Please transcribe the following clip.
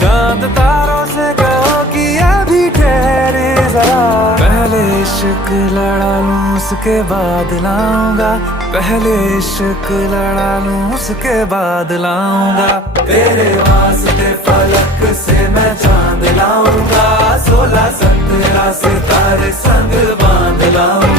चांद तारों से कहो कि अभी ठहरे जरा। पहले इश्क लड़ा लूं उसके बाद लाऊंगा, पहले इश्क लड़ा लूं उसके बाद लाऊंगा। तेरे वास्ते फलक से मैं चांद लाऊंगा, 16 17 सितारे संग बांध लाऊंगा।